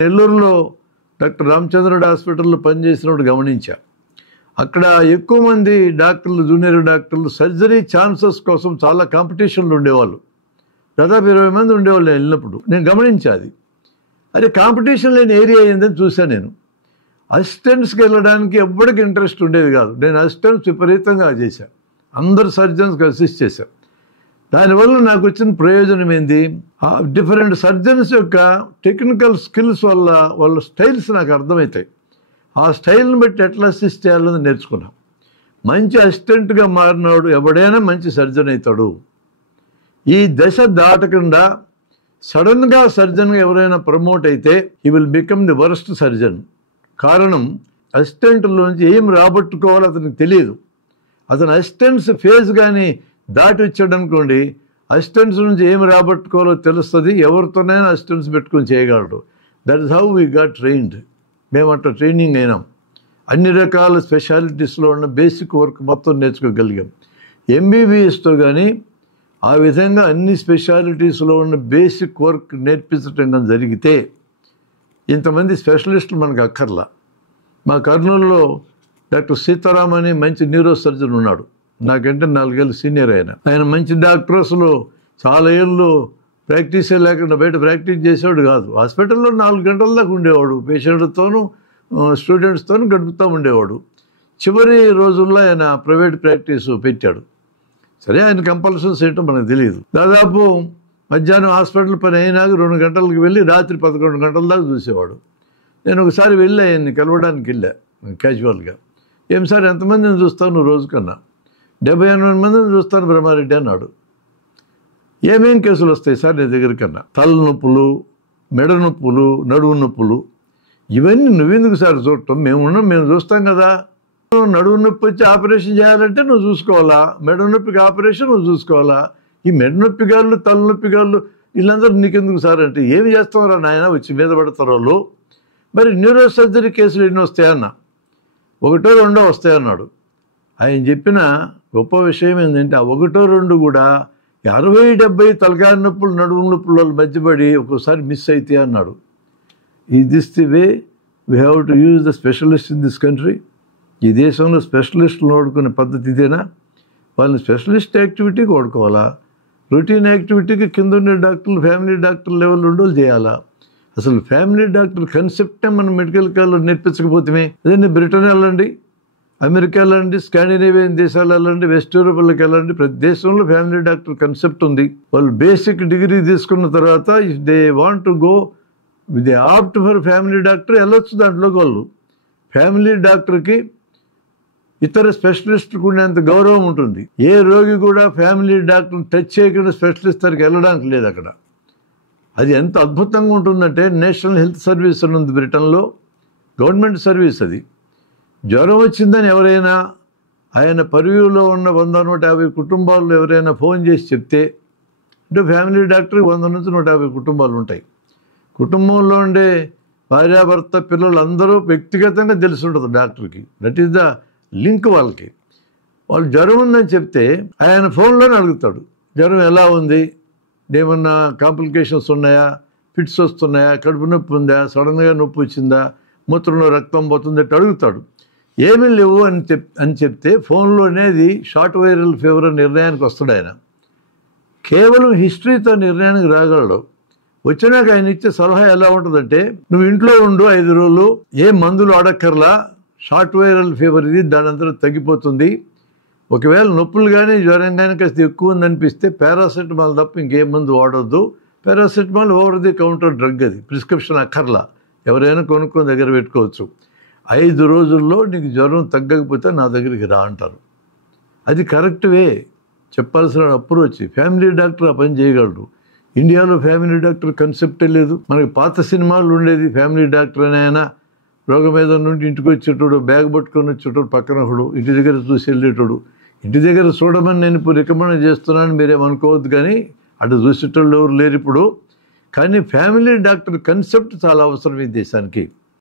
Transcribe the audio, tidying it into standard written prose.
నెల్లూరులో డాక్టర్ రామచంద్రుడు హాస్పిటల్లో పనిచేసినప్పుడు గమనించా. అక్కడ ఎక్కువ మంది డాక్టర్లు, జూనియర్ డాక్టర్లు సర్జరీ ఛాన్సెస్ కోసం చాలా కాంపిటీషన్లు ఉండేవాళ్ళు. దాదాపు 20 మంది ఉండేవాళ్ళు నేను వెళ్ళినప్పుడు. నేను గమనించా అది. అదే కాంపిటీషన్ లేని ఏరియా ఏందని చూశాను నేను. అసిస్టెంట్స్కి వెళ్ళడానికి ఎవ్వడికి ఇంట్రెస్ట్ ఉండేది కాదు. నేను అసిస్టెంట్స్ విపరీతంగా చేశాను. అందరు సర్జన్స్కి అసిస్ట్ చేశాను. దానివల్ల నాకు వచ్చిన ప్రయోజనం ఏంది? డిఫరెంట్ సర్జన్స్ యొక్క టెక్నికల్ స్కిల్స్ వల్ల వాళ్ళ స్టైల్స్ నాకు అర్థమవుతాయి. ఆ స్టైల్ని బట్టి ఎట్లా అసిస్ట్ చేయాలని నేర్చుకున్నాం. మంచి అసిస్టెంట్గా మారినాడు ఎవడైనా మంచి సర్జన్ అవుతాడు. ఈ దశ దాటకుండా సడన్గా సర్జన్గా ఎవరైనా ప్రమోట్ అయితే he will become the worst surgeon. కారణం అసిస్టెంట్లోంచి ఏం రాబట్టుకోవాలో అతనికి తెలియదు. అతను అసిస్టెంట్స్ ఫేజ్ కానీ దాటి వచ్చాడు అనుకోండి, అసిస్టెంట్స్ నుంచి ఏం రాబట్టుకోవాలో తెలుస్తుంది. ఎవరితోనైనా అసిస్టెంట్స్ పెట్టుకొని చేయగలడు. That is how we got trained. మేము అట్లా ట్రైనింగ్ అయినాం. అన్ని రకాల స్పెషాలిటీస్లో ఉన్న బేసిక్ వర్క్ మొత్తం నేర్చుకోగలిగాం. ఎంబీబీఎస్తో కానీ ఆ విధంగా అన్ని స్పెషాలిటీస్లో ఉన్న బేసిక్ వర్క్ నేర్పించడం జరిగితే ఇంతమంది స్పెషలిస్టులు మనకు అక్కర్లా. మా కర్నూలులో డాక్టర్ సీతారాం అని మంచి న్యూరో సర్జన్ ఉన్నాడు. నాకంటే 4 ఏళ్ళు సీనియర్ ఆయన మంచి డాక్టర్. అసలు చాలా ఏళ్ళు ప్రాక్టీసే లేకుండా బయట ప్రాక్టీస్ చేసేవాడు కాదు. హాస్పిటల్లో 4 గంటల దాకా ఉండేవాడు. పేషెంట్తోనూ స్టూడెంట్స్తోనూ గడుపుతూ ఉండేవాడు. చివరి రోజుల్లో ఆయన ప్రైవేట్ ప్రాక్టీస్ పెట్టాడు. సరే, ఆయన కంపల్షన్స్ ఏంటో మనకు తెలియదు. దాదాపు మధ్యాహ్నం హాస్పిటల్ పని అయినాక 2 గంటలకు వెళ్ళి రాత్రి 11 గంటల దాకా చూసేవాడు. నేను ఒకసారి వెళ్ళి ఆయన్ని కలవడానికి వెళ్ళా క్యాజువల్గా. ఏం సార్ ఎంతమందిని చూస్తావు నువ్వు రోజుకన్నా? 70-80 మందిని చూస్తాను బ్రహ్మారెడ్డి అన్నాడు. ఏమేం కేసులు వస్తాయి సార్ నీ దగ్గరికన్నా? తలనొప్పులు, మెడ నొప్పులు, నడువు నొప్పులు, ఇవన్నీ నువ్వెందుకు సార్ చూడటం? మేము చూస్తాం కదా. నడువు నొప్పి వచ్చి ఆపరేషన్ చేయాలంటే నువ్వు చూసుకోవాలా, మెడ నొప్పికి ఆపరేషన్ నువ్వు చూసుకోవాలా. ఈ మెడ నొప్పి గాళ్ళు, తలనొప్పి గాళ్ళు వీళ్ళందరూ నీకెందుకు సార్ అంటే, ఏమి చేస్తావురా నాయన వచ్చి మీద పడతారు వాళ్ళు. మరి న్యూరో సర్జరీ కేసులు ఎన్ని వస్తాయన్నా? 1 or 2 వస్తాయన్నాడు. ఆయన చెప్పిన గొప్ప విషయం ఏంటంటే ఆ 1 or 2 కూడా 60-70 తలకాయ నొప్పులు, నడుము నొప్పుల మధ్యపడి ఒక్కోసారి మిస్ అయితే అన్నాడు. Is this the way we have to use the specialist in this country? ఈ దేశంలో స్పెషలిస్టులు వాడుకునే పద్ధతి ఇదేనా? వాళ్ళని స్పెషలిస్ట్ యాక్టివిటీకి వాడుకోవాలా? రొటీన్ యాక్టివిటీకి కింద ఉండే డాక్టర్లు ఫ్యామిలీ డాక్టర్ లెవెల్ ఉండోలు చేయాలా? అసలు ఫ్యామిలీ డాక్టర్ కన్సెప్టే మనం మెడికల్ కాలేజ్లో నేర్పించకపోతే అదే బ్రిటన్ వెళ్ళండి, అమెరికా వెళ్ళండి, స్కాండినేవియన్ దేశాలు వెళ్ళండి, వెస్ట్ యూరోప్లోకి వెళ్ళండి, ప్రతి దేశంలో ఫ్యామిలీ డాక్టర్ కన్సెప్ట్ ఉంది. వాళ్ళు బేసిక్ డిగ్రీ తీసుకున్న తర్వాత if they want to go they opt for family doctor వెళ్ళొచ్చు. దాంట్లోకి వాళ్ళు ఫ్యామిలీ డాక్టర్కి ఇతర స్పెషలిస్టులకు ఉండేంత గౌరవం ఉంటుంది. ఏ రోగి కూడా ఫ్యామిలీ డాక్టర్ని టచ్ చేయకుండా స్పెషలిస్ట్ దగ్గరికి వెళ్ళడానికి లేదు అక్కడ. అది ఎంత అద్భుతంగా ఉంటుందంటే నేషనల్ హెల్త్ సర్వీస్ అని ఉంది బ్రిటన్లో, గవర్నమెంట్ సర్వీస్ అది. జ్వరం వచ్చిందని ఎవరైనా ఆయన పరివ్యూలో ఉన్న 100-150 కుటుంబాల్లో ఎవరైనా ఫోన్ చేసి చెప్తే, అంటే ఫ్యామిలీ డాక్టర్కి 100 నుంచి 150 కుటుంబాలు ఉంటాయి. కుటుంబంలో ఉండే భార్యాభర్త పిల్లలు అందరూ వ్యక్తిగతంగా తెలిసి ఉంటుంది డాక్టర్కి. దట్ ఈస్ ద లింక్ వాళ్ళకి. వాళ్ళు జ్వరం ఉందని చెప్తే ఆయన ఫోన్లోనే అడుగుతాడు, జ్వరం ఎలా ఉంది, ఏమన్నా కాంప్లికేషన్స్ ఉన్నాయా, ఫిట్స్ వస్తున్నాయా, కడుపు నొప్పి ఉందా, సడన్గా నొప్పి వచ్చిందా, మూత్రంలో రక్తం పోతుంది అంటే అడుగుతాడు. ఏమీ లేవు అని చెప్తే ఫోన్లోనే అది షార్ట్ వైరల్ ఫీవర్ నిర్ణయానికి వస్తాడు ఆయన. కేవలం హిస్టరీతో నిర్ణయానికి రాగలడు. వచ్చినాక ఆయన ఇచ్చే సలహా ఎలా ఉంటుందంటే, నువ్వు ఇంట్లో ఉండు 5 రోజులు, ఏ మందులు అడక్కర్లా, షార్ట్ వైరల్ ఫీవర్ ఇది, దాని అంతా తగ్గిపోతుంది. ఒకవేళ నొప్పులు కానీ జ్వరం కానీ కాస్త ఎక్కువ ఉందనిపిస్తే పారాసెటమాల్ తప్ప ఇంకేం మందు వాడొద్దు. Paracetamol over the counter drug, అది ప్రిస్క్రిప్షన్ అక్కర్లా, ఎవరైనా కొనుక్కొని దగ్గర పెట్టుకోవచ్చు. 5 రోజుల్లో నీకు జ్వరం తగ్గకపోతే నా దగ్గరికి రా అంటారు. అది కరెక్ట్ వే, చెప్పాల్సిన అప్రోచ్. ఫ్యామిలీ డాక్టర్ ఆ పని చేయగలరు. ఇండియాలో ఫ్యామిలీ డాక్టర్ కన్సెప్టే లేదు. మనకి పాత సినిమాలు ఉండేది, ఫ్యామిలీ డాక్టర్ అని ఆయన రోగం మీద నుండి ఇంటికి వచ్చేటోడు, బ్యాగ్ పట్టుకొని వచ్చేటోడు, పక్కన ఒకడు ఇంటి దగ్గర చూసి వెళ్ళేటోడు. ఇంటి దగ్గర చూడమని నేను ఇప్పుడు రికమెండ్ చేస్తున్నాను, మీరేమనుకోవద్దు, కానీ అటు చూసేటోళ్ళు ఎవరు లేరు ఇప్పుడు. కానీ ఫ్యామిలీ డాక్టర్ కన్సెప్ట్ చాలా అవసరం ఈ దేశానికి.